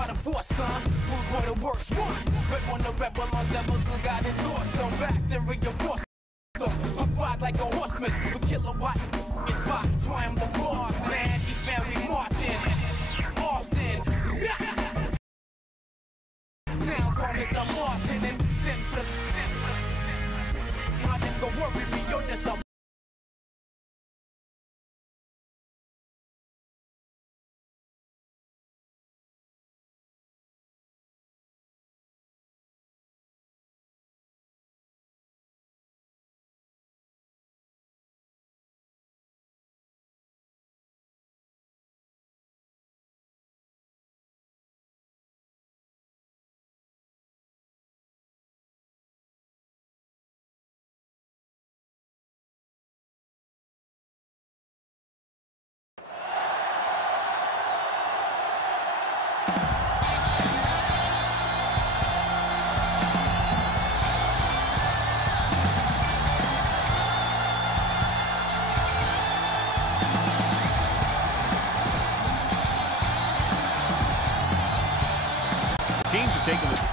by the force, son. Rude boy, the worst one. Red one, the rebel on devils who got endorsed. Come back, then reinforce. I'm ride like a horseman with kilowatt. It's why, that's why I'm the boss, man. Each man we marching often. Sounds call Mr. Martin and send to my nigga worry me, yo, this a teams have taken the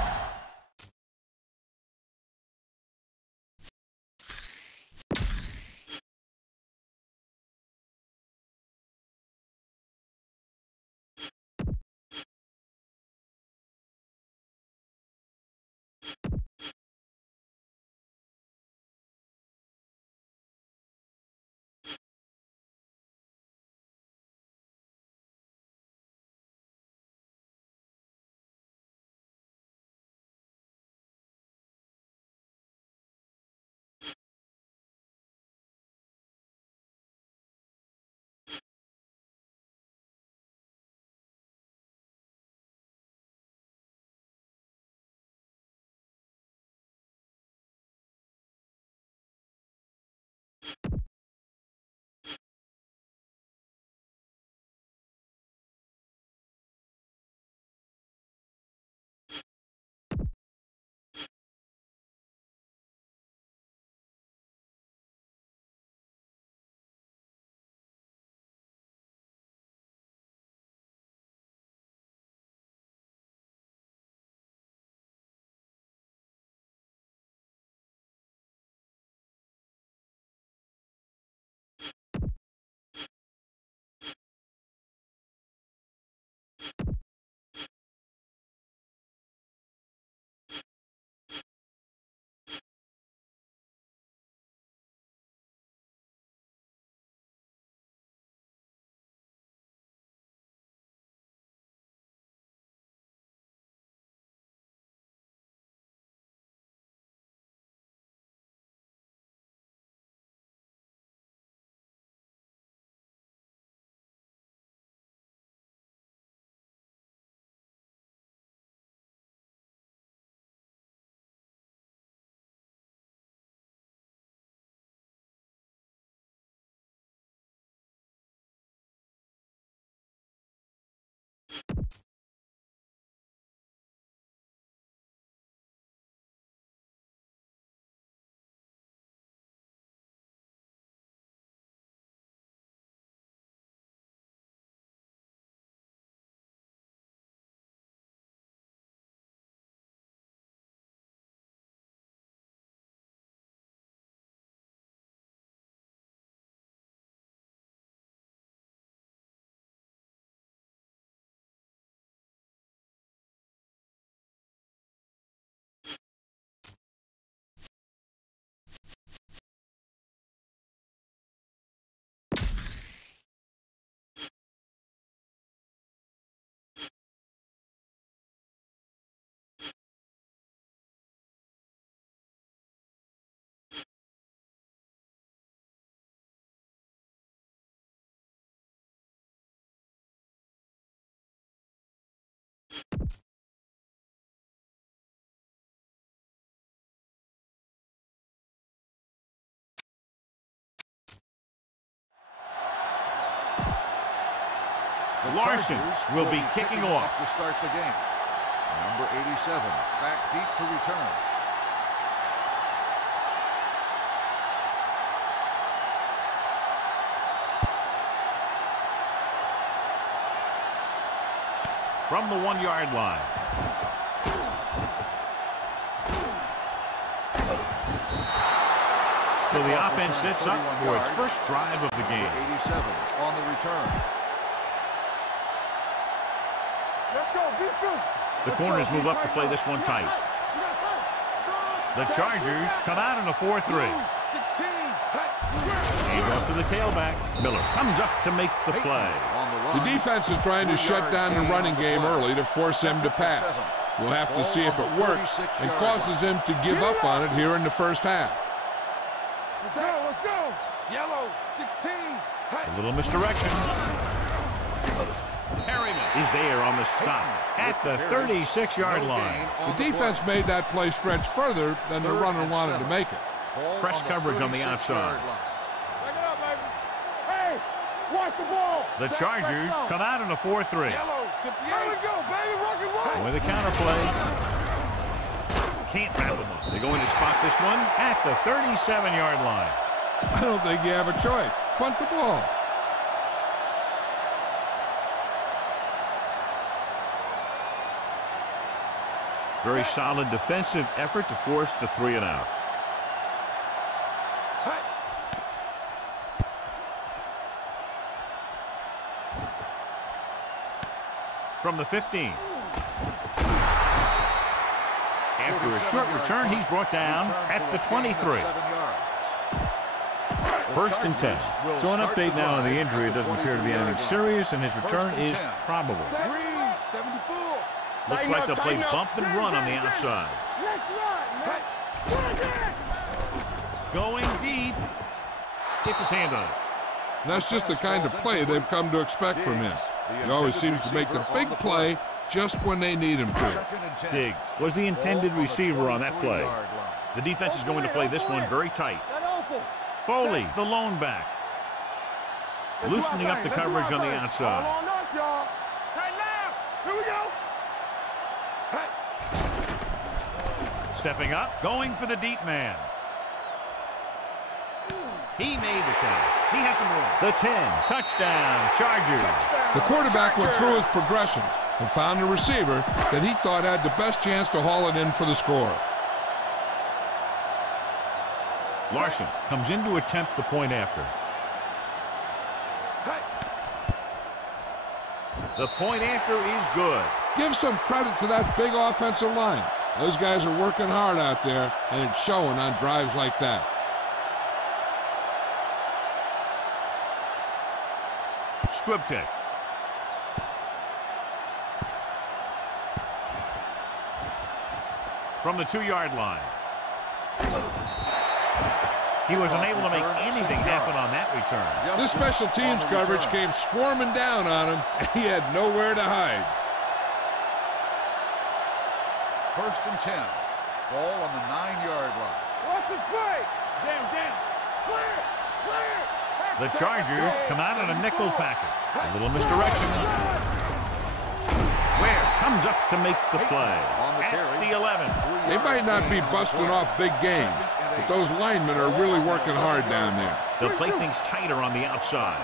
Larson will be kicking off to start the game. Number 87, back deep to return. from the 1-yard line. So the offense sets up for its first drive of the game. 87 on the return. Let's go, defense. The corners move up to play this one tight. The Chargers come out in a 4-3. Hand off to the tailback. Miller comes up to make the play. The defense is trying to shut down the running game early to force him to pass. We'll have to see if it works and causes him to give up on it here in the first half. Let's go. Yellow, 16. A little misdirection. Harriman is there on the stop at the 36-yard line. The defense made that play stretch further than the runner wanted to make it. Press coverage on the outside. Back it up, baby. Hey, watch the ball. The Chargers come out in a 4-3. Yellow, 58. There we go, baby. Rock and roll. With a counterplay. Can't wrap them up. They're going to spot this one at the 37-yard line. I don't think you have a choice. Punt the ball. Very solid defensive effort to force the 3-and-out. From the 15. After a short return, he's brought down at the 23. 1st and 10. So an update now on the injury. It doesn't appear to be anything serious, and his return is probable. Looks like they'll play bump and run on the outside. Going deep. Gets his hand on it. And that's just the kind of play they've come to expect from him. He always seems to make the big play just when they need him to. Diggs was the intended receiver on that play. The defense is going to play this one very tight. Foley, the lone back. Loosening up the coverage on the outside. Stepping up, going for the deep man. He made the catch. He has some room. The 10, touchdown, Chargers. The quarterback went through his progressions and found a receiver that he thought had the best chance to haul it in for the score. Larson comes in to attempt the point after. The point after is good. Give some credit to that big offensive line. Those guys are working hard out there, and it's showing on drives like that. Squib kick. From the 2-yard line. He was unable to make anything happen on that return. This special teams coverage came swarming down on him, and he had nowhere to hide. 1st and 10. Ball on the 9-yard line. Watch the play. Damn. Clear. The Chargers come out in a nickel package. A little misdirection. Ware comes up to make the play at the 11. They might not be busting off big games, but those linemen are really working hard down there. They'll play things tighter on the outside.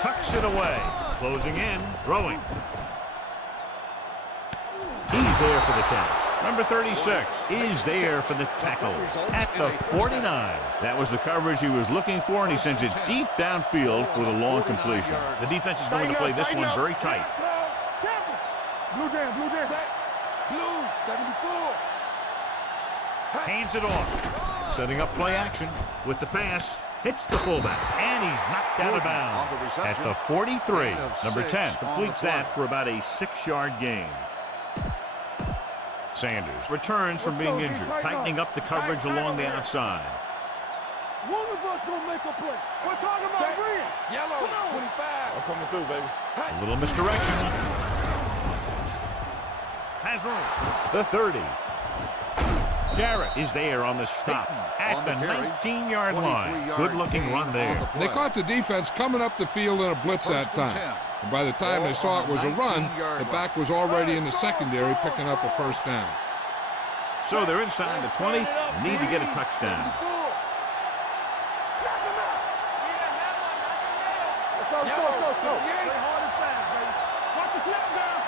Tucks it away. Closing in. Throwing. He's there for the catch. Number 36 is there for the tackle at the 49. That was the coverage he was looking for, and he sends it deep downfield for the long completion. The defense is going to play this one very tight. Blue down. Blue, 74. Hands it off. Setting up play action with the pass. Hits the fullback, and he's knocked out of bounds at the 43. Number 10 completes that for about a 6-yard gain. Sanders returns from being injured, tightening up the coverage along the outside. One of us gonna make a play. We're talking about green. Yellow, 25. I'm coming through, baby. A little misdirection. Has room. The 30. Jarrett is there on the stop at the 19-yard line. Good-looking run there. They caught the defense coming up the field in a blitz that time. And by the time they saw it was a run, the back was already in the secondary picking up a first down. So they're inside the 20, need to get a touchdown. Let's Let's go. Play hard and fast, baby. Watch the snap down.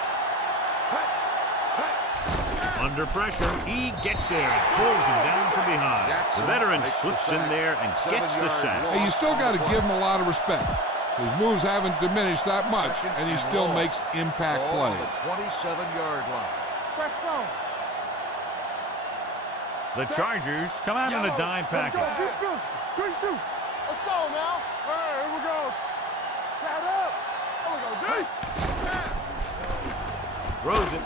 Under pressure, he gets there and pulls him down from behind. The veteran slips in there and gets the sack. Hey, you still got to give him a lot of respect. His moves haven't diminished that much, and he still makes impact plays. The 27-yard line. Press on. The Chargers come out in a dime package. Let's go. Let's go now. All right, here we go. Set up. Here we go. Throws it.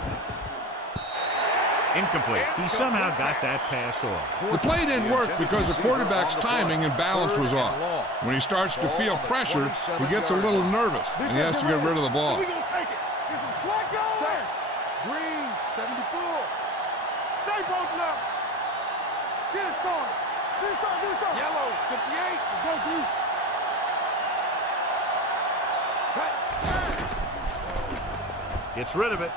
Incomplete. He somehow got that pass off. The play didn't work because the quarterback's timing and balance was off. When he starts to feel pressure, he gets a little nervous, and he has to get rid of the ball. We're going to take it. Get some slack going. Green, 74. Stay both now. Get it started. Get it started. Yellow, 58. Go, dude. Gets rid of it.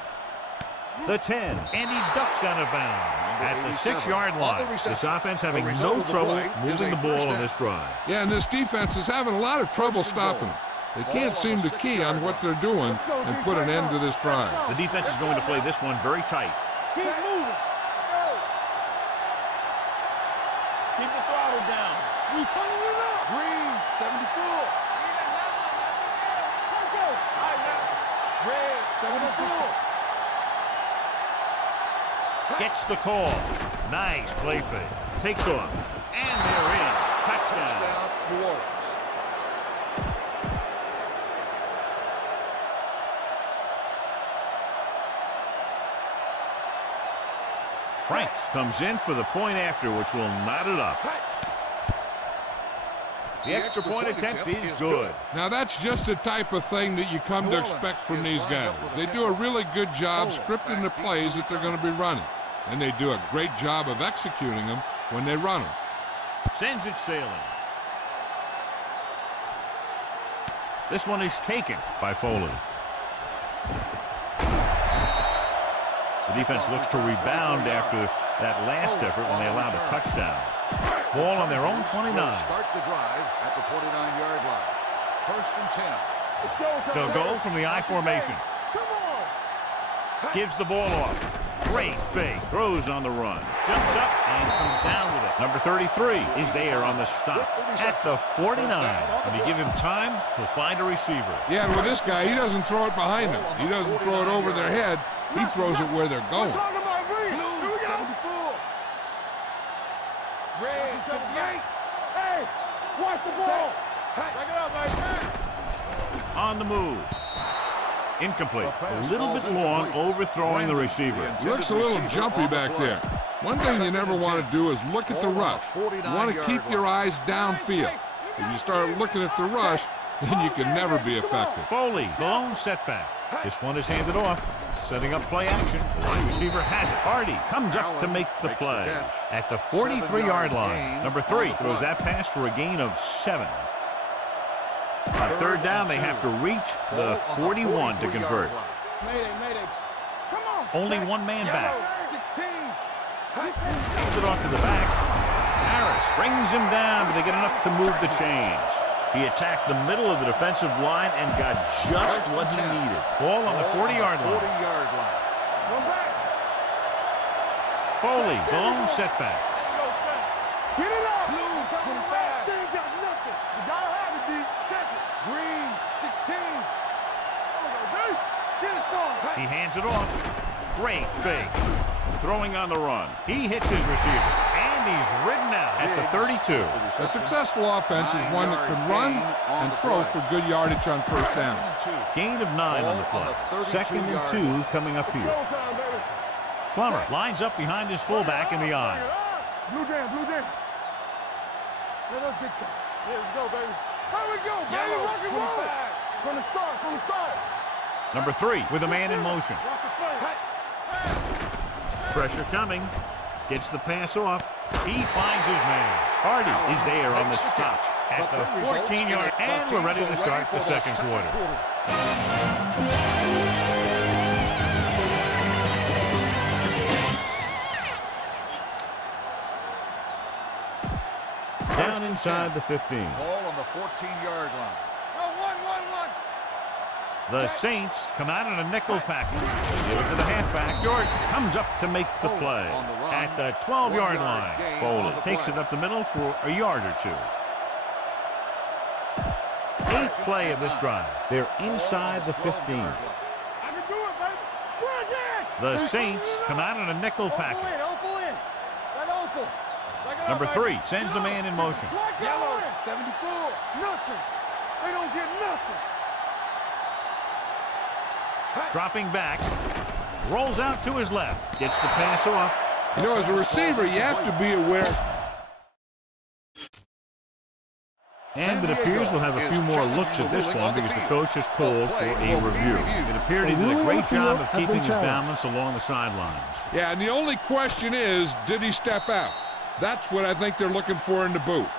The 10, and he ducks out of bounds at the 6-yard line. This offense having no trouble moving the ball on this drive. Yeah, and this defense is having a lot of trouble stopping it. They can't seem to key on what they're doing and put an end to this drive. The defense is going to play this one very tight. Keep moving. Keep the throttle down. We turning it up. Green, 74. Let's go. All right, now. Red, 74. Gets the call. Nice play fake. Takes off. And they're in. Touchdown. New Orleans. Franks comes in for the point after, which will knot it up. The extra point attempt is good. Now, that's just the type of thing that you come to expect from these guys. They do a really good job scripting the plays that they're going to be running. And they do a great job of executing them when they run them. Sends it sailing. This one is taken by Foley. The defense looks to rebound after that last effort when they allowed a touchdown. Ball on their own 29. Start the drive at the 29-yard line. 1st and 10. They'll go from the I formation. Gives the ball off. Great fake. Throws on the run. Jumps up and comes down with it. Number 33 is there on the stop at the 49. When you give him time, he'll find a receiver. Yeah, and with this guy, he doesn't throw it behind them. He doesn't throw it over their head. He throws it where they're going. Blue, 74. Red, 58. Hey, watch the ball. Check it out, baby. On the move. Incomplete. A little bit long, overthrowing the receiver. He looks a little jumpy back there. One thing you never want to do is look at the rush. You want to keep your eyes downfield. If you start looking at the rush, then you can never be effective. Foley, the lone setback. This one is handed off. Setting up play action. The wide receiver has it. Hardy comes up to make the play. At the 43-yard line, number 3 throws that pass for a gain of 7. On 3rd down, they have to reach the 41 to convert. Mayday. Come on. Only one man back. 16. Hands it off to the back. Harris brings him down, but they get enough to move the chains. He attacked the middle of the defensive line and got just what he needed. Ball on the 40-yard line. One back. Foley, the lone setback. Get it up. Blue, 25. They ain't got nothing. You gotta have it, D. Check it. Green, 16. Get it started. He hands it off. Great fake. Throwing on the run. He hits his receiver, and he's ridden out at the 32. A successful offense is one that can run and throw for good yardage on 1st down. Gain of 9 on the play. 2nd and 2 coming up here. Plummer lines up behind his fullback in the eye. Blue jam. Let us get time. Here we go, baby. Here we go, baby. Rock and roll. From the start. Number 3 with a man in motion. Pressure coming. Gets the pass off. He finds his man. Hardy is there on the stop at the 14-yard. And we're ready to start the 2nd quarter. Down inside the 15. Ball on the 14-yard line. One. The Saints come out in a nickel package. They give it to the halfback. Jordan comes up to make the play. At the 12-yard line, Foley takes it up the middle for a yard or two. 8th play of this drive. They're inside the 15. The Saints come out in a nickel package. Number 3 sends a man in motion. Yellow, 74. Nothing. They don't get nothing. Dropping back. Rolls out to his left. Gets the pass off. You know, as a receiver, you have to be aware. And it appears we'll have a few more looks at this one because the coach has called for a review. It appeared he did a great job of keeping his balance along the sidelines. Yeah, and the only question is, did he step out? That's what I think they're looking for in the booth.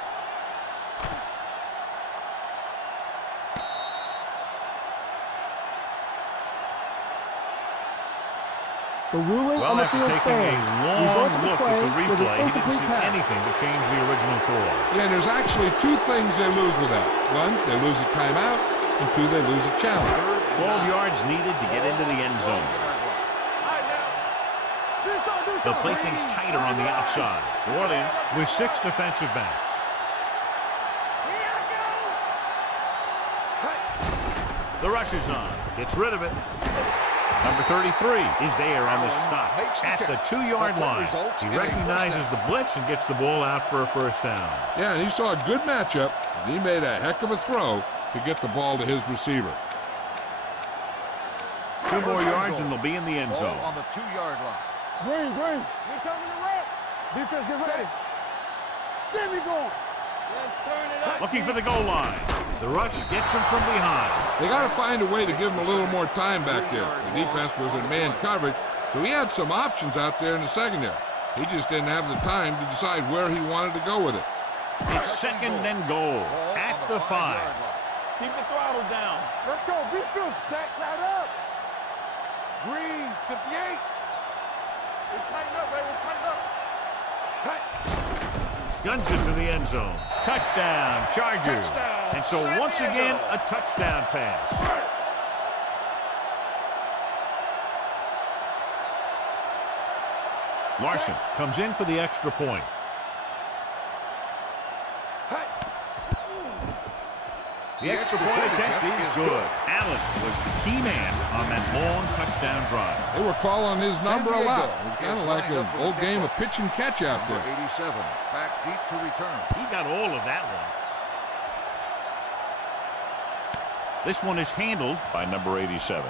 The ruling on the field stands. A long look at the replay, he didn't see anything to change the original call. Yeah, and there's actually 2 things they lose with that. 1, they lose a timeout, and 2, they lose a challenge. 12 yards needed to get into the end zone. They'll play things tighter on the outside. New Orleans with 6 defensive backs. The rush is on. Gets rid of it. Number 33 is there on the stop at the 2-yard line. He recognizes the blitz and gets the ball out for a first down. Yeah, and he saw a good matchup, and he made a heck of a throw to get the ball to his receiver. 2 more yards and they'll be in the end zone. On the 2-yard line. Green. We're coming to rep. Defense, get ready. There we go. Let's turn it up. Looking for the goal line. The rush gets him from behind. They got to find a way to give him a little more time back there. The defense was in man coverage, so he had some options out there in the secondary. He just didn't have the time to decide where he wanted to go with it. It's 2nd and goal at the 5. Keep the throttle down. Let's go. Be good. Sack that up. Green, 58. Let's tighten up, baby. Let's tighten up. Guns it to the end zone. Touchdown, Chargers. And so once again, a touchdown pass. Larson comes in for the extra point. The extra point attempt is good. Allen was the key man on that long touchdown drive. They were calling his number a lot. It was kind of like an old game of pitch and catch out there. 87, back deep to return. He got all of that one. This one is handled by number 87.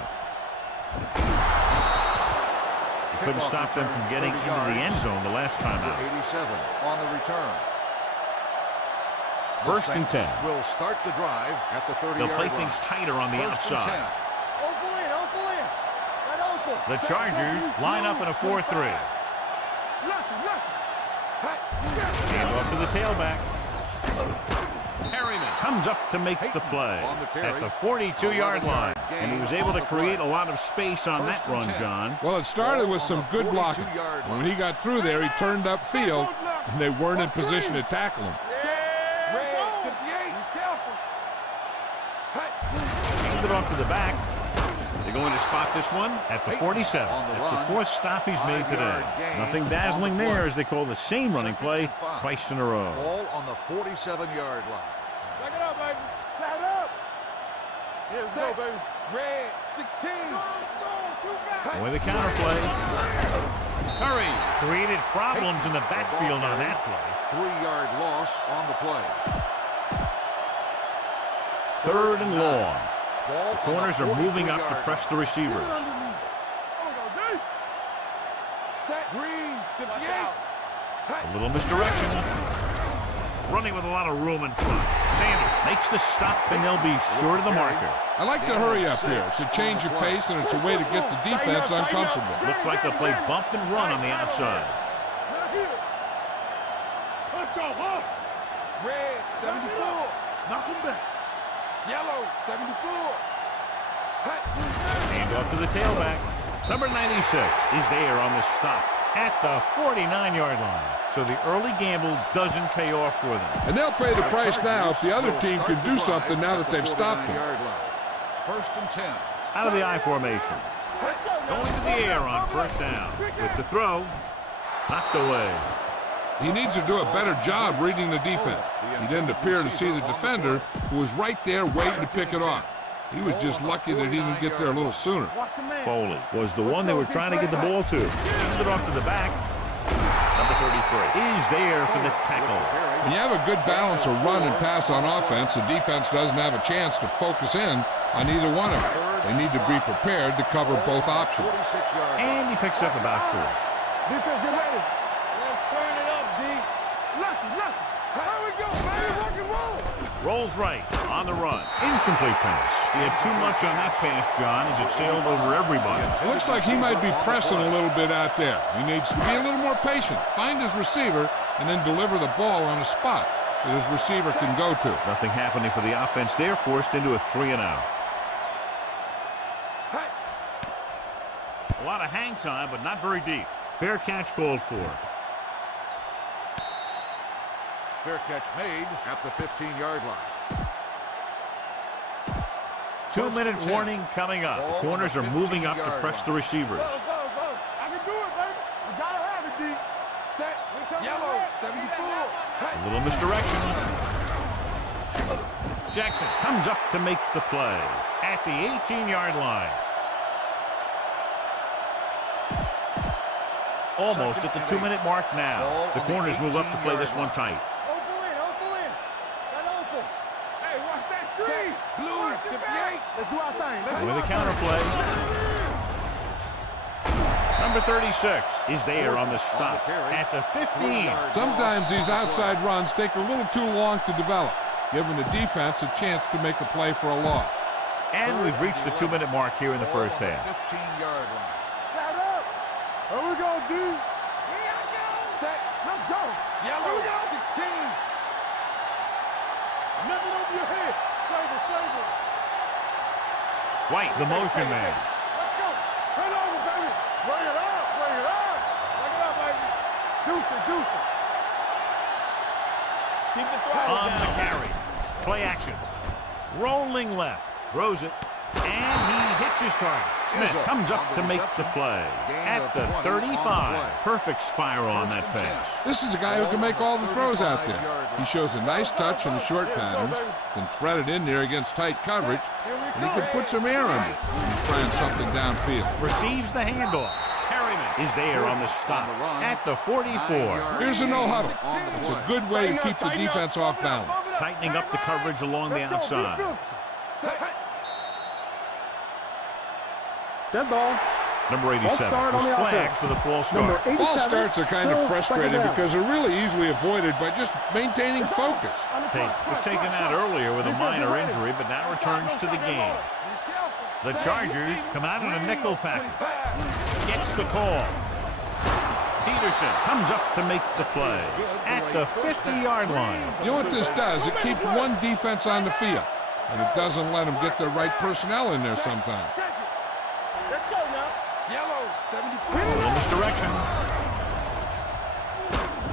He couldn't stop them from getting into the end zone the last time out. 87 on the return. 1st and 10. Will start the drive at the 30-yard line. They'll play things tighter on the outside. The Chargers line up in a 4-3. Hand off to the tailback. Harriman comes up to make the play at the 42-yard line. And he was able to create a lot of space on that run, John. Well, it started with some good blocking. And when he got through there, he turned upfield, and they weren't in position to tackle him. Hand it off to the back. They're going to spot this one at the 47. That's the 4th stop he's made today. Nothing dazzling there as they call the same running play twice in a row. Ball on the 47-yard line. Back it up, baby. Back it up. Here we go, baby. Red, 16. With the counterplay. Curry created problems in the backfield on that play. 3-yard loss on the play. 3rd and long. The corners are moving up to press the receivers. Green, 58. A little misdirection. Running with a lot of room in front. Sanders makes the stop, and they'll be short of the marker. I like to hurry up here. It's a change of pace, and it's a way to get the defense uncomfortable. Looks like they'll play bump and run on the outside. Let's go, huh? Red, 74. Knock him back. Yellow, 74. Hand off to the tailback. Number 96 is there on the stop at the 49-yard line. So the early gamble doesn't pay off for them. And they'll pay the price now if the other team can do something now that they've stopped them. 1st and 10. Out of the I formation. Going to the air on first down. With the throw, knocked away. He needs to do a better job reading the defense. He didn't appear to see the defender, who was right there waiting to pick it off. He was just lucky that he didn't get there a little sooner. Foley was the one they were trying to get the ball to. Handed it off to the back. Number 33 is there for the tackle. When you have a good balance of run and pass on offense, the defense doesn't have a chance to focus in on either one of them. They need to be prepared to cover both options. And he picks up about 4. Defense, get ready. Let's turn it up, D. Lucky. Here we go, baby. Rock and roll. Rolls right on the run. Incomplete pass. He had too much on that pass, John, as it sailed over everybody. It looks like he might be pressing a little bit out there. He needs to be a little more patient, find his receiver, and then deliver the ball on a spot that his receiver can go to. Nothing happening for the offense there, forced into a 3-and-out. A lot of hang time, but not very deep. Fair catch called for. Fair catch made at the 15-yard line. 2-minute warning coming up. The corners are moving up to press the receivers. Go. I can do it, baby. You gotta have it, D. Set. Yellow. 74. A little misdirection. Jackson comes up to make the play at the 18-yard line. Almost at the 2-minute mark now. The corners move up to play this one tight. Open in. That open. Hey, watch that screen. Blue, 58. Let's do our thing. With a counterplay. Number 36 is there on the stop at the 15. Sometimes these outside runs take a little too long to develop, giving the defense a chance to make a play for a loss. And we've reached the 2-minute mark here in the first half. 15-yard line. Set up. Here we go, D. Set. Let's go. Yellow. 16. Nothing over your head. Flavor. White, the motion man. Let's go. Turn over, baby. Bring it up. Bring it up, baby. Deuce it. Keep the throttle On down. the carry. Play action. Rolling left. Throws it. And he hits his target. Smith comes up to make the play at the 35. Perfect spiral on that pass. This is a guy who can make all the throws out there. He shows a nice touch in the short patterns, can thread it in there against tight coverage, and he can put some air under it when he's trying something downfield. Receives the handoff. Harriman is there on the stop at the 44. Here's a no huddle. It's a good way to keep the defense off balance. Tightening up the coverage along the outside. Dead ball. Number 87 start was on the flagged offense. for the false Number start. 87. False starts are kind of still frustrating second down. because they're really easily avoided by just maintaining focus. Tate was taken out earlier with a minor injury, but now returns to the game. The Chargers come out in a nickel package. Gets the call. Peterson comes up to make the play at the 50-yard line. You know what this does? It keeps one defense on the field, and it doesn't let them get the right personnel in there sometimes. Let's go now. Yellow, 74. A little misdirection.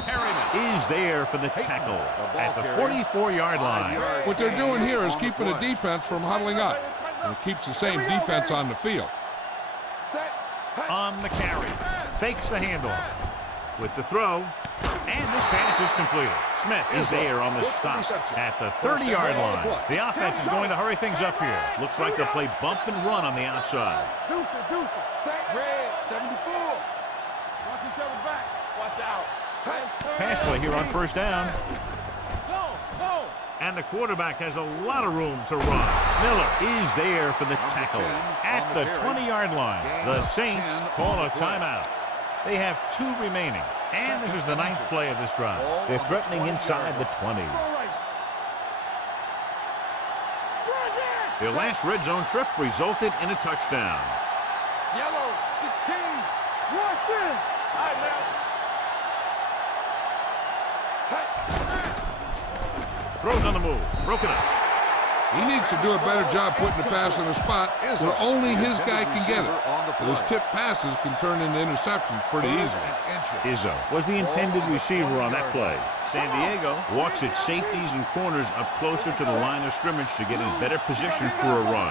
Harriman is there for the tackle at the 44-yard line. What they're doing here is keeping the defense from huddling up, and it keeps the same defense on the field. On the carry. Fakes the handoff. With the throw. And this pass is completed. Smith is there on the stop at the 30-yard line. The offense is going to hurry things up here. Looks like they'll play bump and run on the outside. Deuce it. Set. Red, 74. Watch each other back. Watch out. Pass play here on first down. Go. And the quarterback has a lot of room to run. Miller is there for the tackle at the 20-yard line. The Saints call a timeout. They have 2 remaining. And this is the 9th play of this drive. They're threatening inside the 20. Their last red zone trip resulted in a touchdown. Yellow, 16. Rush in. All right, man. Throws on the move. Broken up. He needs to do a better job putting the pass in a spot where only his guy can get it. Those tip passes can turn into interceptions pretty easily. Izzo was the intended receiver on that play. San Diego walks its safeties and corners up closer to the line of scrimmage to get in better position for a run.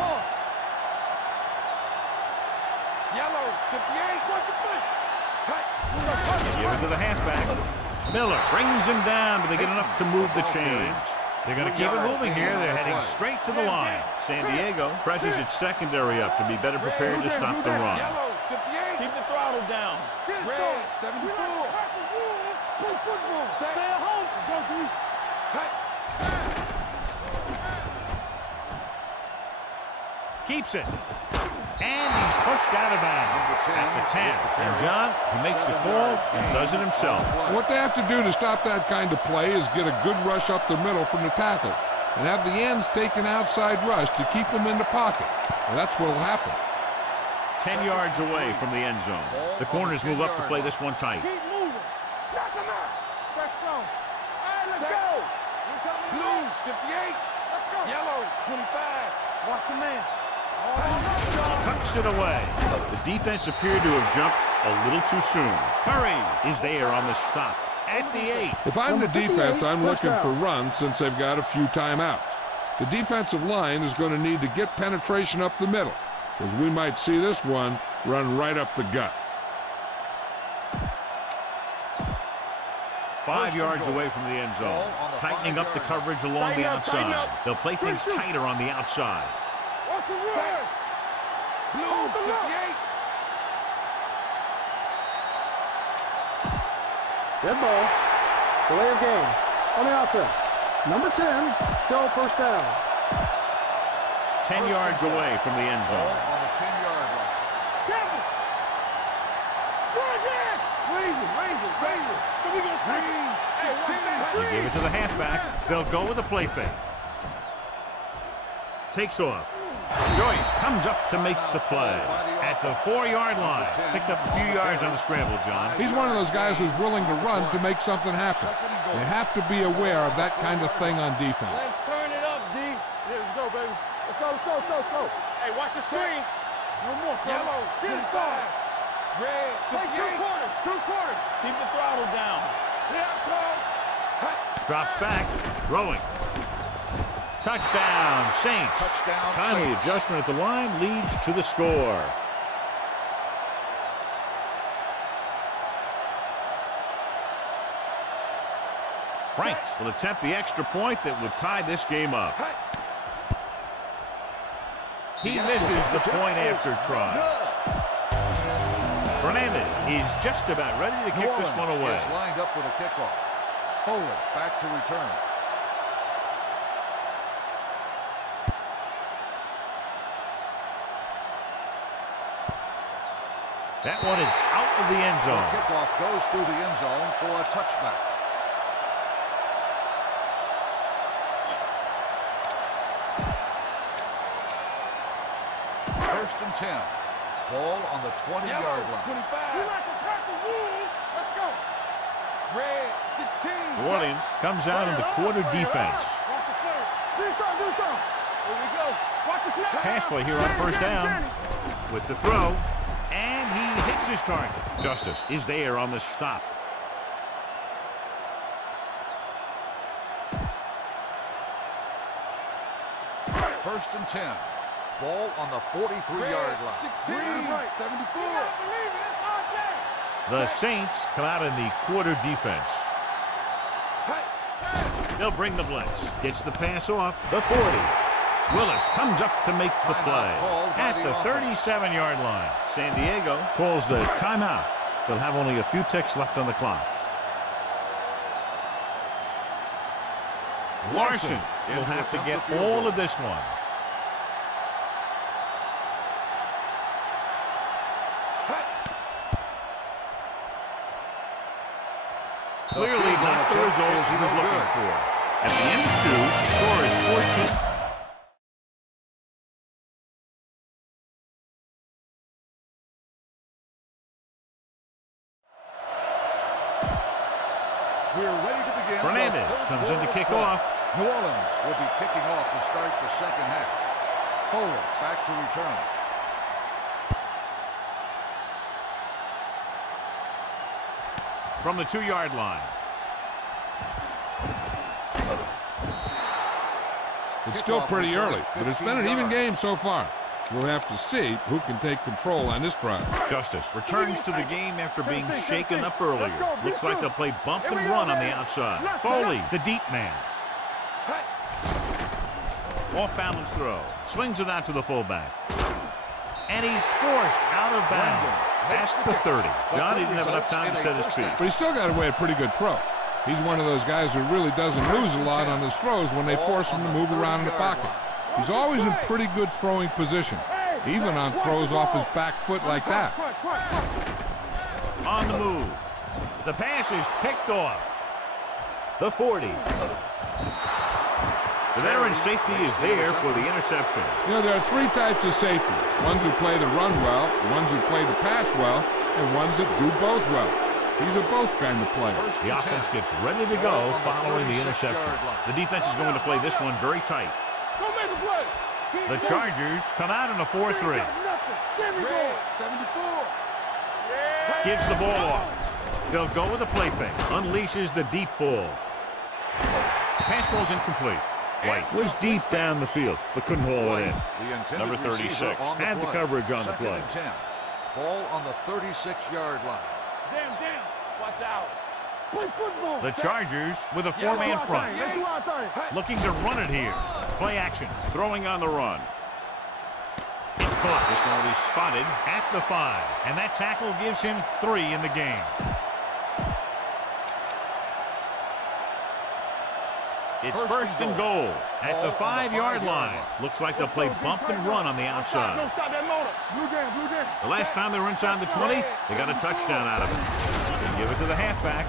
Yellow, 58. Watch the play. Give it to the halfback. Miller brings him down, but they get enough to move the chains. They're going to keep it moving here. They're heading straight to the line. San Diego presses its secondary up to be better prepared to stop the run. Yellow, 58. Keep the throttle down. Red, 74. Play football. Stay at home. Keeps it. And he's pushed out of bounds at the 10. And John, he makes the call and does it himself. What they have to do to stop that kind of play is get a good rush up the middle from the tackle and have the ends take an outside rush to keep them in the pocket. Well, that's what will happen. 10 yards away from the end zone. The corners move up to play this one tight. Keep moving. Knock him out. Fresh zone. All right, let's go. Blue, 58. Let's go. Yellow, 25. Watch your man. Tucks it away. The defense appeared to have jumped a little too soon. Curry is there on the stop at the 8. If I'm the defense, I'm looking for runs since they've got a few timeouts. The defensive line is going to need to get penetration up the middle, because we might see this one run right up the gut. 5 yards away from the end zone. Tightening up the coverage along the outside. They'll play things tighter on the outside. Watch the run. Blue, 58. Dead ball. Delay of game on the offense. Number 10, still first down. 10 yards away from the end zone. On the 10-yard line. Kevin. Raise it. So we gonna green, 16. They give it to the halfback. They'll go with a play fake. Takes off. Joyce comes up to make the play at the 4-yard line. Picked up a few yards on the scramble, John. He's one of those guys who's willing to run to make something happen. You have to be aware of that kind of thing on defense. Let's turn it up, D. Here we go, baby. Let's go. Hey, watch the screen. No more, Yellow, 25. Red, 58. Two quarters. Keep the throttle down. Yeah, go. Drops back. Throwing. Touchdown, Saints. Touchdown, Timely Saints. adjustment at the line leads to the score. Franks will attempt the extra point that would tie this game up. He misses the point after try. Fernandez is just about ready to kick this one away. Is lined up for the kickoff. Fuller back to return. That one is out of the end zone. The kickoff goes through the end zone for a touchback. First and 10. Ball on the 20-yard line. 25. We like to crack the rules. Let's go. Red, 16. New Orleans comes out in the quarter defense. Watch the play. Do something. Here we go. Watch the snap. Pass play here on first down with the throw. And he hits his target. Justice is there on the stop. First and 10. Ball on the 43-yard line. 16. Right, 74. The Saints come out in the quarter defense. They'll bring the blitz. Gets the pass off the 40. Willis comes up to make the play at the 37-yard line. San Diego calls the timeout. They'll have only a few ticks left on the clock. Larson will have to get all of this one. Clearly not the result he was looking for. At the end of 2, the score is 14. We're ready to begin. Fernandez comes in to kick off. New Orleans will be kicking off to start the second Fuller back to return. From the 2-yard line. It's still pretty early, but it's been an even game so far. We'll have to see who can take control on this drive. Justice returns to the game after being shaken up earlier. Looks like they'll play bump and run on the outside. Foley, the deep man. Off balance throw. Swings it out to the fullback. And he's forced out of bounds. Past the 30. John, he didn't have enough time to set his feet. But he still got away a pretty good throw. He's one of those guys who really doesn't lose a lot on his throws when they force him to move around in the pocket. He's always in pretty good throwing position, even on throws off his back foot like that. On the move. The pass is picked off. The 40. The veteran safety is there for the interception. You know, there are 3 types of safety. Ones who play the run well, ones who play the pass well, and ones that do both well. These are both kind of players. The offense gets ready to go following the interception. The defense is going to play this one very tight. The Chargers come out in a 4-3. Gives the ball off. They'll go with a play fake. Unleashes the deep ball. Pass ball's incomplete. White was deep down the field, but couldn't haul it in. Number 36 had the coverage on the play. Ball on the 36-yard line. Damn. Watch out. Play football. The Chargers with a 4-man front. Looking to run it here. Play action. Throwing on the run. It's caught. This one is spotted at the 5. And that tackle gives him 3 in the game. It's first and goal at the 5-yard line. Looks like they'll play bump and run on the outside. The last time they were inside the 20, they got a touchdown out of it. They give it to the halfback.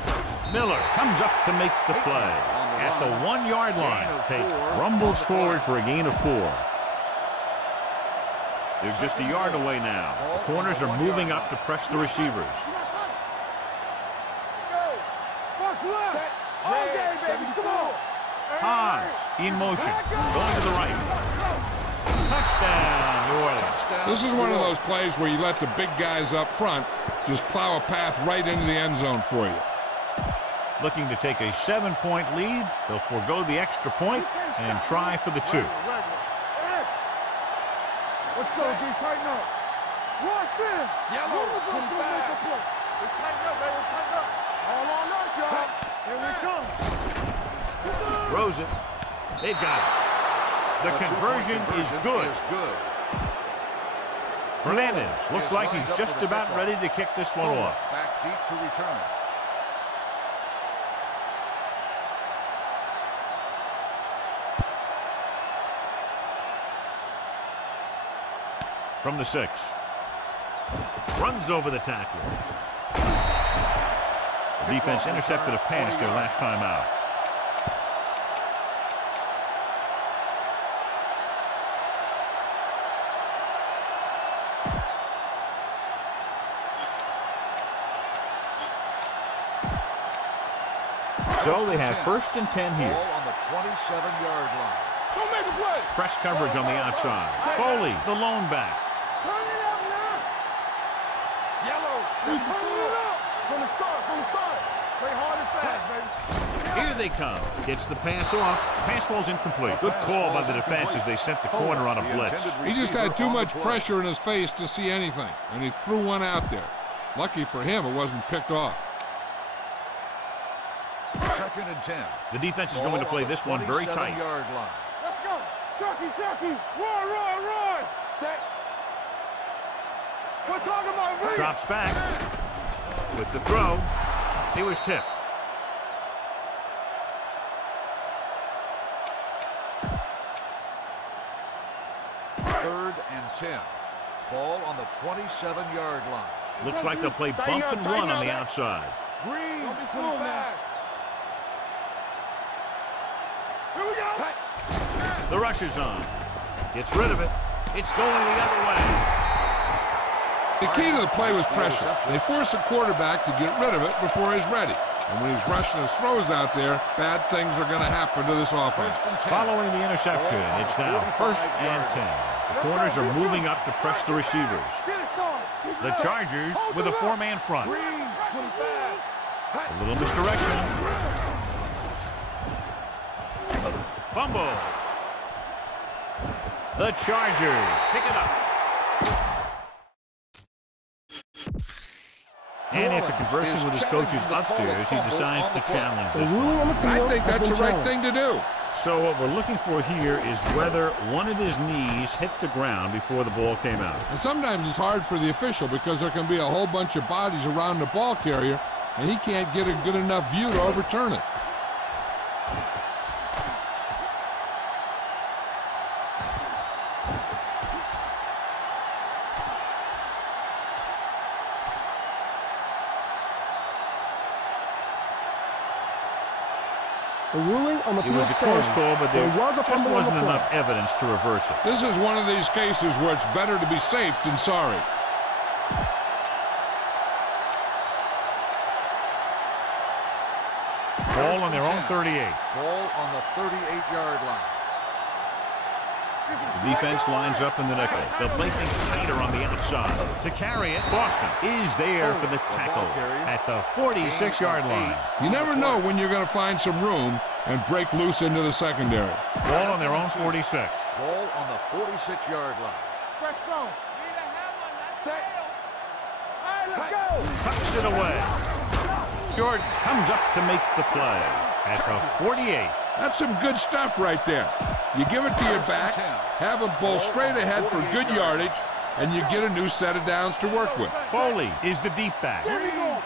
Miller comes up to make the play. At the 1-yard line, Tate rumbles forward for a gain of 4. They're just a yard away now. The corners are moving up to press the receivers. Hans in motion, going to the right. Touchdown, New Orleans. This is one of those plays where you let the big guys up front just plow a path right into the end zone for you. Looking to take a 7-point lead. They'll forego the extra point and try for the 2. Let's go, D. Tighten up. Rush in. Yellow, 25. Let's tighten up, baby. Let's tighten up. All on us, y'all. Here we come. Throws it. They've got it. The conversion is good. Fernandez looks like he's just about ready to kick this one off. Back deep to return. From the 6. Runs over the tackle. The defense intercepted a pass their last time out. So they have first and 10 here. Ball on the 27-yard line. Don't make a play. Press coverage on the outside. Foley, the lone back. Turn it up now. Yellow. Turn it up. From the start. Play hard and fast, baby. Here they come. Gets the pass off. Pass ball's incomplete. Good call by the defense as they sent the corner on a blitz. He just had too much pressure in his face to see anything, and he threw one out there. Lucky for him, it wasn't picked off. Second and 10. The defense is going to play this one very tight. Line. Let's go. Turkey. Roy. Set. We're talking about Drops back with the throw. He was tipped. Third and 10. Ball on the 27-yard line. Looks like they'll play bump and run on the outside. Green. Don't be fooled now. Here we go. The rush is on. Gets rid of it. It's going the other way. The key to the play was pressure. They force the quarterback to get rid of it before he's ready. And when he's rushing his throws out there, bad things are going to happen to this offense. Following the interception, it's now 1st and 10. The corners are moving up to press the receivers. The Chargers with a 4-man front. A little misdirection. Fumble. The Chargers pick it up. And after conversing with his coaches upstairs, he decides to challenge this one. I think that's the right thing to do. So what we're looking for here is whether one of his knees hit the ground before the ball came out. And sometimes it's hard for the official because there can be a whole bunch of bodies around the ball carrier, and he can't get a good enough view to overturn it. The ruling on the field It was a close call, but there just wasn't on the enough evidence to reverse it. This is one of these cases where it's better to be safe than sorry. Ball on their own 38. Ball on the 38-yard line. The defense lines up in the nickel. They'll play things tighter on the outside. To carry it, Boston is there for the tackle at the 46-yard line. You never know when you're going to find some room and break loose into the secondary. Ball on their own 46. Ball on the 46-yard line. Let's go. Set. All right, let's go. Tucks it away. Jordan comes up to make the play at the 48. That's some good stuff right there. You give it to your back, have him bowl straight ahead for good yardage, and you get a new set of downs to work with. Foley is the deep back. 74.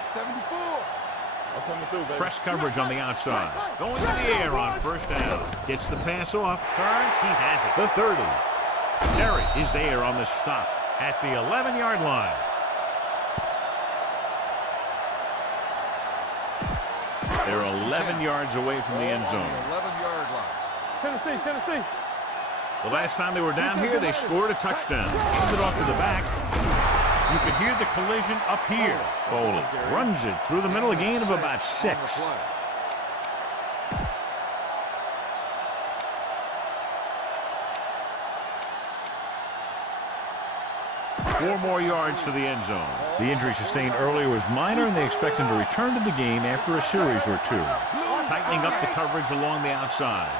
Press coverage on the outside. Going to the air on 1st down. Gets the pass off. Turns. He has it. The 30. Terry is there on the stop at the 11-yard line. They're 11 yards away from the end zone. 11-yard line. Tennessee. The last time they were down here, they scored a touchdown. Comes it off to the back. You could hear the collision up here. Foley runs it through the middle, a gain of about 6. 4 more yards to the end zone. The injury sustained earlier was minor, and they expect him to return to the game after a series or 2. Tightening up the coverage along the outside.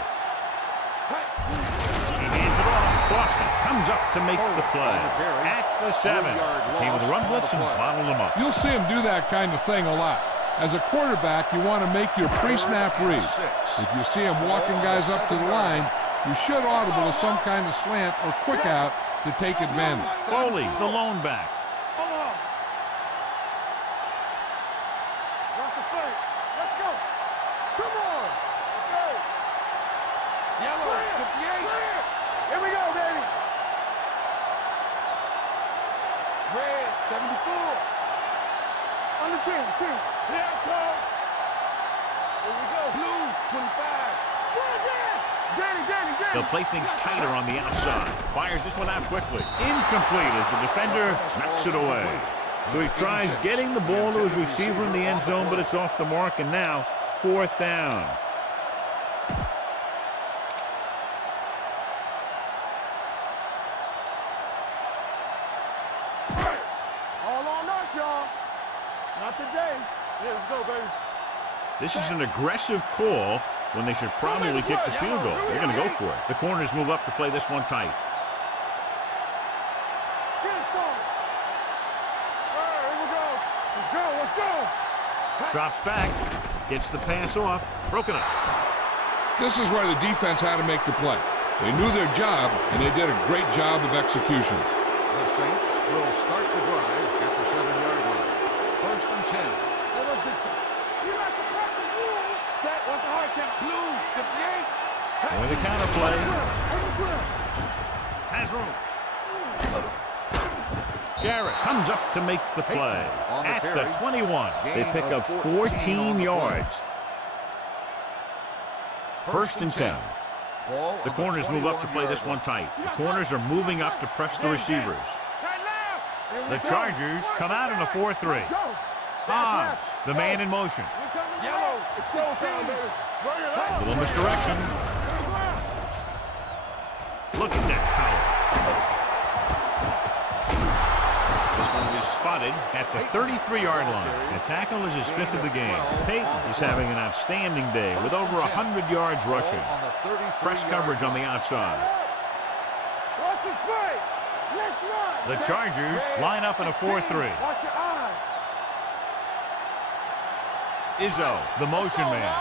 He hands it off. Boston comes up to make the play at the 7. Came with a run blitz and bottled him up. You'll see him do that kind of thing a lot. As a quarterback, you want to make your pre-snap read. If you see him walking guys up to the line, you should audible to some kind of slant or quick out to take advantage. Foley, the lone back. Come on. Rock the foot. Let's go. Come on. Let's go. Yellow. 58. Here we go, baby. Red. 74. On the 10. Here I come. Here we go. Blue. 25. Danny. They'll play things tighter on the outside. Fires this one out quickly. Incomplete as the defender knocks it away. So he tries getting the ball to his receiver in the end zone, but it's off the mark, and now 4th down. All on us, y'all. Not today. Yeah, let's go, baby. This is an aggressive call when they should probably kick the field goal. They're going to go for it. The corners move up to play this one tight. Let's go. Drops back. Gets the pass off. Broken up. This is where the defense had to make the play. They knew their job, and they did a great job of execution. The Saints will start the drive at the 7-yard line. 1st and 10. Set. What's the hard count? Blue. 58. With the counter play. Has room. Jarrett comes up to make the play at the 21. They pick up 14 yards. 1st and 10. The corners move up to play this one tight. The corners are moving up to press the receivers. The Chargers come out in a 4-3. Hobbs, the man in motion. It's showtime, baby. Bring it up. Little misdirection. Look at that power. This one is spotted at the 33-yard line. The tackle is his 5th of the game. Peyton is having an outstanding day with over 100 yards rushing. Press coverage on the outside. Watch it play. Let's run. The Chargers line up in a 4-3. Watch your eyes. Izzo, the motion man.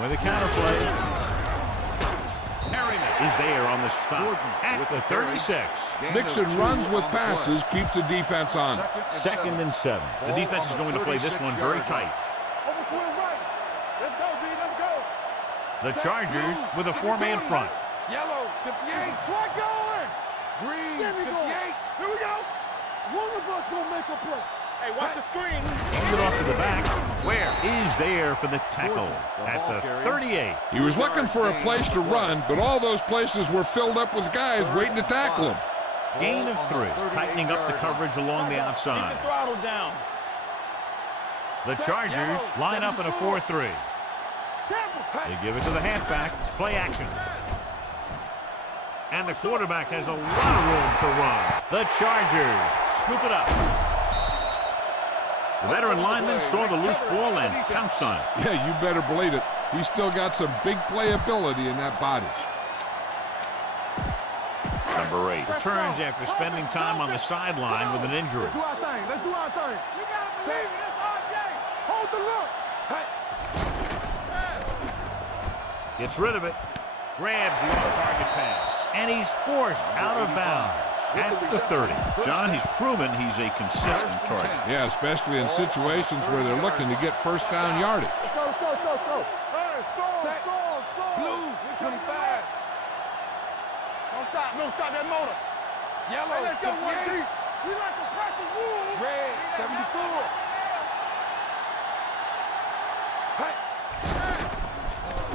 With the counterplay. Harriman is there on the stop at the 36. Mixing runs with passes keeps the defense on. 2nd and 7. The defense is going to play this one very tight. Overswing right. Let's go, B. Let's go. The Chargers with a 4-man front. Yellow, 58. Flag going. Green, 58. Here we go. One of us gonna make a play. Hey, watch the screen. Hands it off to the back. Where is there for the tackle at the 38. He was looking for a place to run, but all those places were filled up with guys waiting to tackle him. Gain of 3, tightening up the coverage along the outside. Throttle down. The Chargers line up in a 4-3. They give it to the halfback. Play action. And the quarterback has a lot of room to run. The Chargers scoop it up. The veteran lineman saw the loose ball and pounced on it. Yeah, you better believe it. He's still got some big playability in that body. Number 8 returns after spending time on the sideline with an injury. Let's do our thing. Let's do our thing. You gotta believe it. It's RJ. Hold the look. Gets rid of it. Grabs the off-target pass. And he's forced out of bounds at the 30. John, he's proven he's a consistent target. Yeah, especially in situations where they're looking to get first down yardage. Let's go, let's go, let's go, let's go. Hey, score. Blue, 25. Don't stop that motor. Yellow, hey, let's go, 1 deep. We like to crack the wool. Red, 74.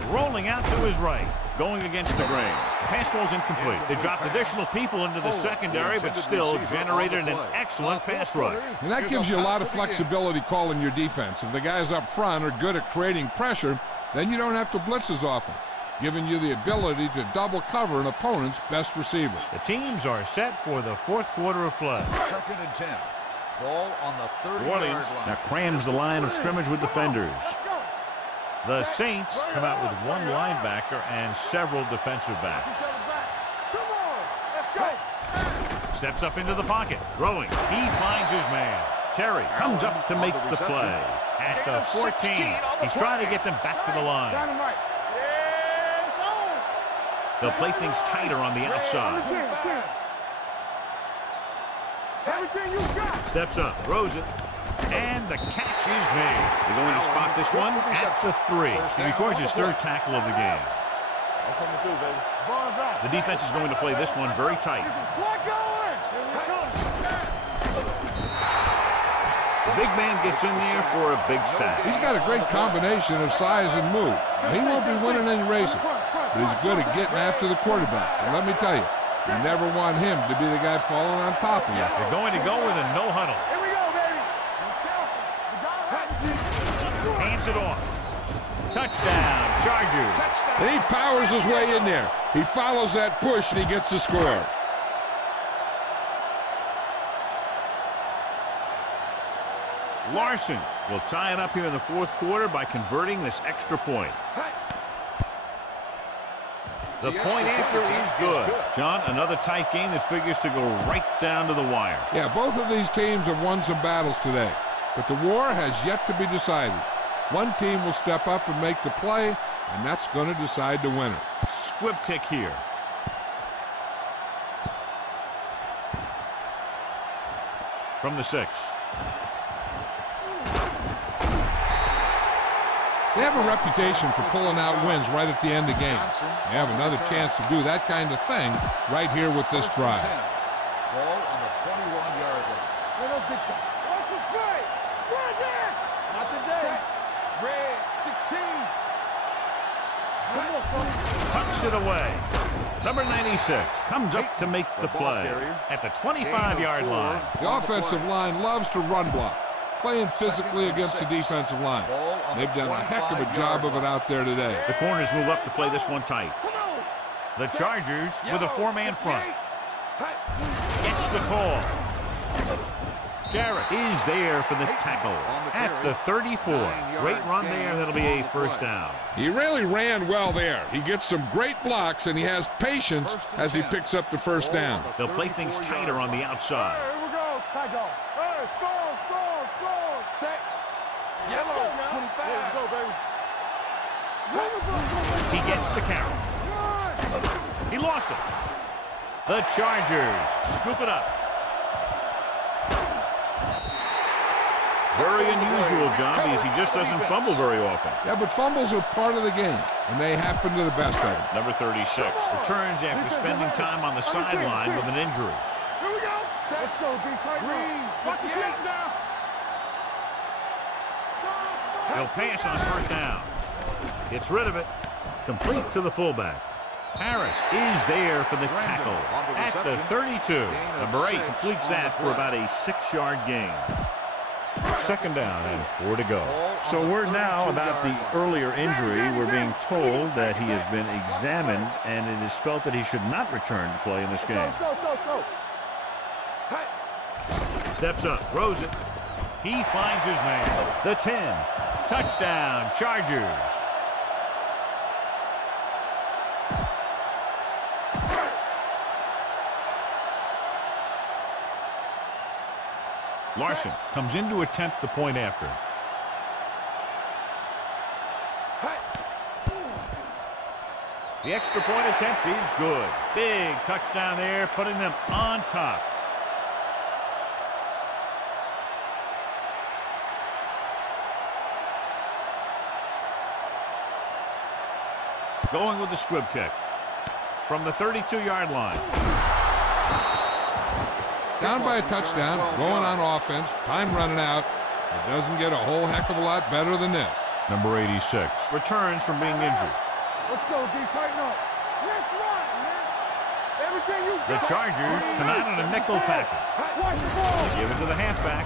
Rolling out to his right, going against the grain. Pass ball's incomplete. They dropped additional people into the secondary, but still generated an excellent pass rush. And that gives you a lot of flexibility calling your defense. If the guys up front are good at creating pressure, then you don't have to blitz as often, giving you the ability to double cover an opponent's best receiver. The teams are set for the 4th quarter of play. 2nd and 10. Ball on the 30-yard New Orleans now crams the line of scrimmage with defenders. The Saints come out with 1 linebacker and several defensive backs. Steps up into the pocket, throwing. He finds his man. Terry comes up to make the play. At the 14, he's trying to get them back to the line. They'll play things tighter on the outside. Steps up, throws it. And the catch is made. They're going to spot this one at the 3. And records his 3rd tackle of the game. The defense is going to play this one very tight. The big man gets in there for a big sack. He's got a great combination of size and move. Now, he won't be winning any races, but he's good at getting after the quarterback. And let me tell you, you never want him to be the guy falling on top of you. They're going to go with a no huddle. Hands it off. Touchdown, Chargers. And he powers his way in there. He follows that push and he gets the score. Larson will tie it up here in the 4th quarter by converting this extra point. The point after is good. John, another tight game that figures to go right down to the wire. Yeah, both of these teams have won some battles today, but the war has yet to be decided. One team will step up and make the play, and that's going to decide the winner. Squib kick here. From the 6. They have a reputation for pulling out wins right at the end of the game. They have another chance to do that kind of thing right here with this drive. Ball on the 21-yard line. Let us get you. What's the play? Right there. Not today. Red, 16. Tucks it away. Number 96 comes up to make the play at the 25-yard line. The offensive line loves to run block. playing physically against the defensive line. They've done a heck of a job of it out there today. The corners move up to play this one tight. The Chargers with a four-man front. Gets the call. Jarrett is there for the tackle at the 34. Great run there. That'll be a first down. He really ran well there. He gets some great blocks, and he has patience as he picks up the first down. They'll play things tighter on the outside. Here we go. Tackle. Hey, score. Set. Yellow, 25. Let's go, baby. He gets the carry. He lost it. The Chargers scoop it up. Very unusual, John, because he just doesn't fumble very often. Yeah, but fumbles are part of the game, and they happen to the best of them. Number 36 returns after spending time on the sideline with an injury. Here we go. Let's go, be tight. Green. Watch the snap now. He'll pass on first down. Gets rid of it. Complete to the fullback. Harris is there for the tackle at the 32. Number 8 completes that for about a 6-yard gain. Second down and 4 to go. So word now about the earlier injury. We're being told that he has been examined and it is felt that he should not return to play in this game. Steps up, throws it. He finds his man. The 10. Touchdown, Chargers. Larson comes in to attempt the point after. The extra point attempt is good. Big touchdown there, putting them on top. Going with the squib kick from the 32-yard line. Down by a touchdown, going on offense, time running out. It doesn't get a whole heck of a lot better than this. Number 86 returns from being injured. Let's go, D. Tighten up. Let's run, man. Everything you The Chargers come out in a nickel package. Watch the ball. Give it to the halfback.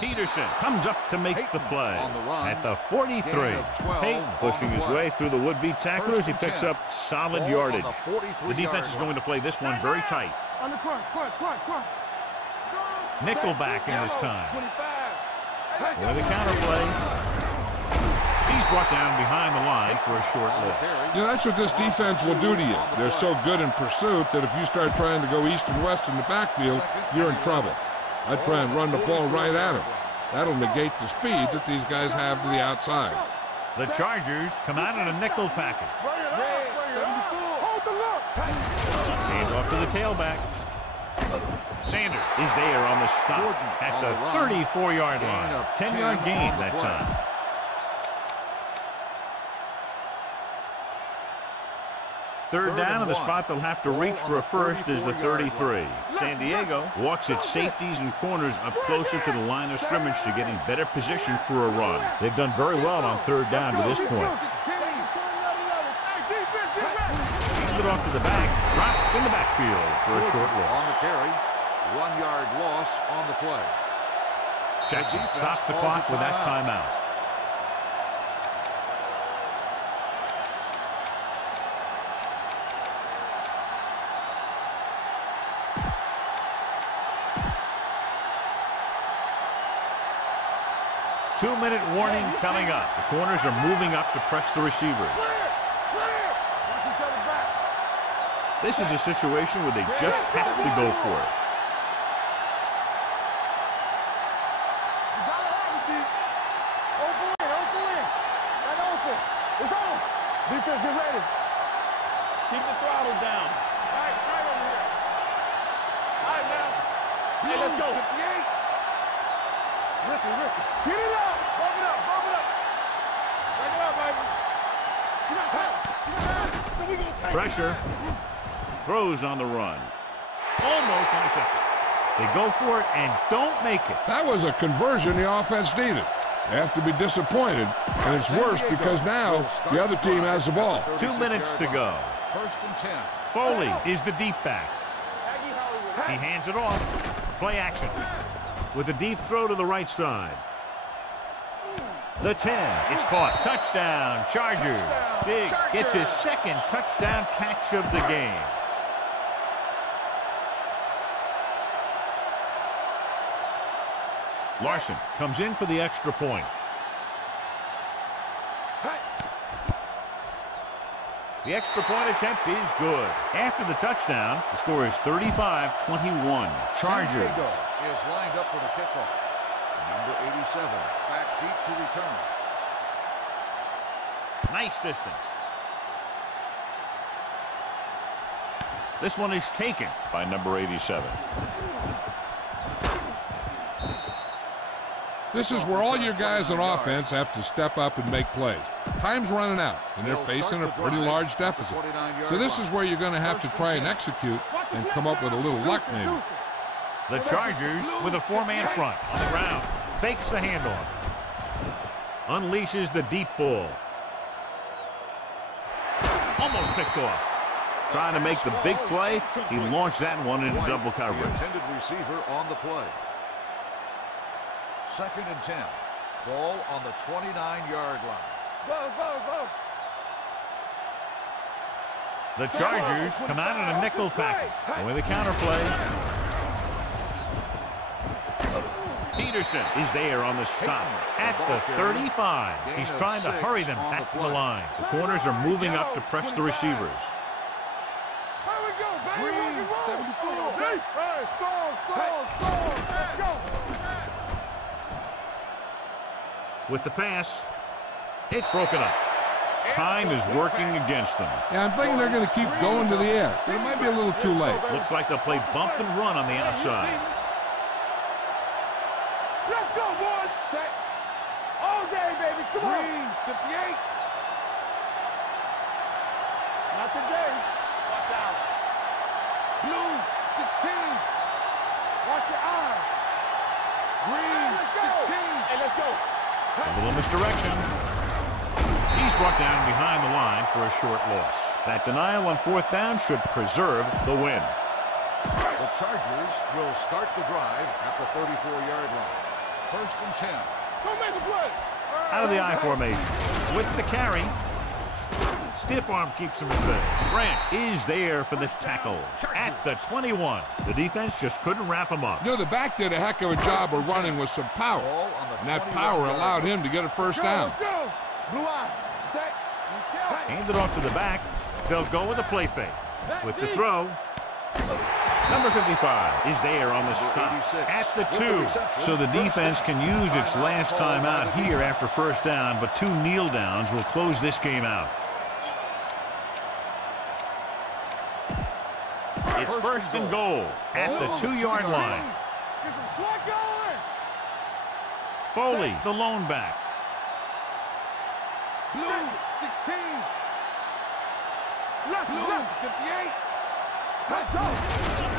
Peterson comes up to make the play at the 43. Payton pushing his way through the would-be tacklers. He picks up solid yardage. The defense is going to play this one very tight. On the crunch. Nickelback in this time. For the counter play. He's brought down behind the line for a short loss. Yeah, that's what this defense will do to you. They're so good in pursuit that if you start trying to go east and west in the backfield, you're in trouble. I'd try and run the ball right at him. That'll negate the speed that these guys have to the outside. The Chargers come out in a nickel package. Hand off to the tailback. Sanders is there on the stop at the 34-yard line. 10-yard gain that time. Third down, and the spot they'll have to reach for a first is the 33. San Diego walks its safeties and corners up closer to the line of scrimmage to getting better position for a run. They've done very well on third down to this point. Hand it off to the back, dropped in the backfield for a short loss. On the carry, 1-yard loss on the play. Jackson stops the clock with that timeout. Two-minute warning coming up. The corners are moving up to press the receivers. This is a situation where they just have to go for it. Defense, get ready. Keep the throttle down. All right over here. All right, now. Hey, let's go. 58. Ricky. Get it up. Bump it up. Break it up, baby. Pressure. Throws on the run. Almost intercepted. They go for it and don't make it. That was a conversion the offense needed. They have to be disappointed, and it's worse because now the other team has the ball. 2 minutes to go. First and 10. Foley is the deep back. He hands it off. Play action. with a deep throw to the right side. The 10. It's caught. Touchdown, Chargers. Diggs gets his second touchdown catch of the game. Larson comes in for the extra point. The extra point attempt is good. After the touchdown, the score is 35-21. Chargers. Is lined up for the kickoff. Number 87, back deep to return. Nice distance. This one is taken by number 87. This is where all your guys on offense have to step up and make plays. Time's running out, and they're facing a pretty large deficit. So this is where you're going to have to try and execute and come up with a little luck maybe. The Chargers with a four-man front on the ground. Fakes the handoff. Unleashes the deep ball. Almost picked off. Trying to make the big play. He launched that one into double coverage. The intended receiver on the play. 2nd and 10. Ball on the 29-yard line. Go, go, go. The Chargers come out in a nickel package. Going the counter play. Peterson is there on the stop at the 35. He's trying to hurry them back to the line. The corners are moving up to press the receivers. Green, 74. Hey, score. Let's go. With the pass, it's broken up. Time is working against them. Yeah, I'm thinking they're going to keep going to the air, but it might be a little too late. Looks like they'll play bump and run on the outside. Let's go, boys. Set. All day, baby. Come on. Green, 58. Not today. Watch out. Blue, 16. Watch your eyes. Green, 16. Hey, let's go. A little misdirection. He's brought down behind the line for a short loss. That denial on 4th down should preserve the win. The Chargers will start the drive at the 34-yard line. 1st and 10. Go make a play. Out of the I formation. With the carry. Stiff arm keeps him in bed. Branch is there for the tackle at the 21. The defense just couldn't wrap him up. You know, the back did a heck of a job of running with some power. And that power allowed him to get a first down. Let's go. Blue eye. Set. Hand it off to the back. They'll go with a play fake. With the throw. Number 55 is there on the stop at the 2. So the defense can use its last time out here after first down, but 2 kneel downs will close this game out. It's 1st and goal at the 2-yard line. Get some slug going. Foley, the lone back. Blue, 16. Blue, 58. Let's go.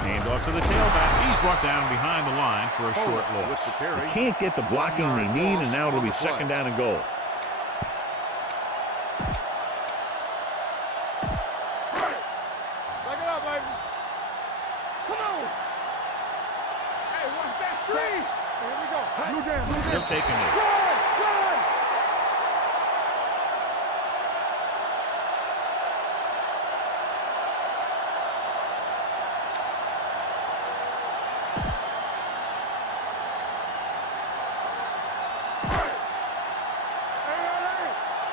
Hand off to the tailback. He's brought down behind the line for a short loss. They can't get the blocking they need, and now it'll be 2nd down and goal. Back it up, baby. Come on. Hey, watch that tree. Here we go. Blue jam. He'll take a knee. Run.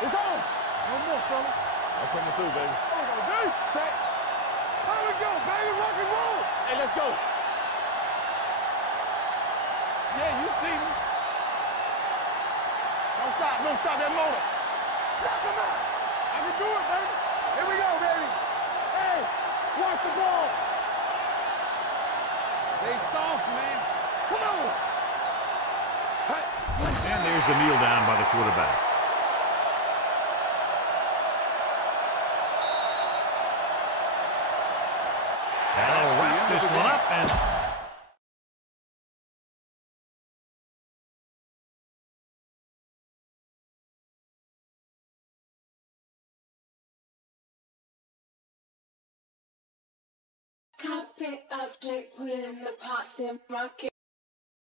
It's on. One more, fella. I'm coming through, baby. Set. Here we go, baby. Rock and roll. Hey, let's go. Yeah, you see me. Don't stop that motor. Knock him out. I can do it, baby. Here we go, baby. Hey, watch the ball. They soft, man. Come on. And there's the kneel down by the quarterback. That'll wrap this one up, and Top it up, Jake, put it in the pot, then rock it.